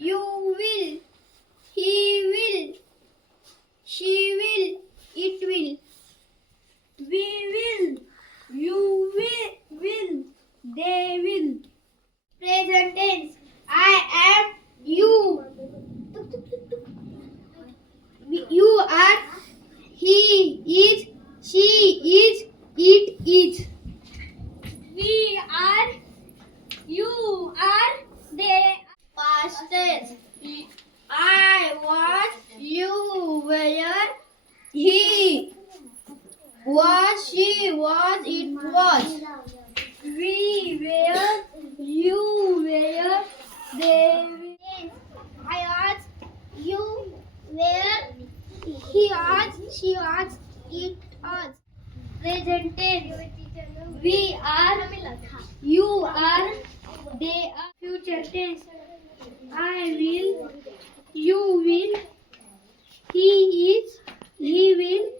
You will. He will. She will. It will. We will. You will. They will. Present tense. I am. You. You are. He is. She is. It is. We are. You are. They are. Past tense. I was. You were. He was. She was. It was. We were. You were. They were. I was. You were. He was. She was. It was. Present tense. We are. You are. They are. Future tense. I will. You will. He is. He will.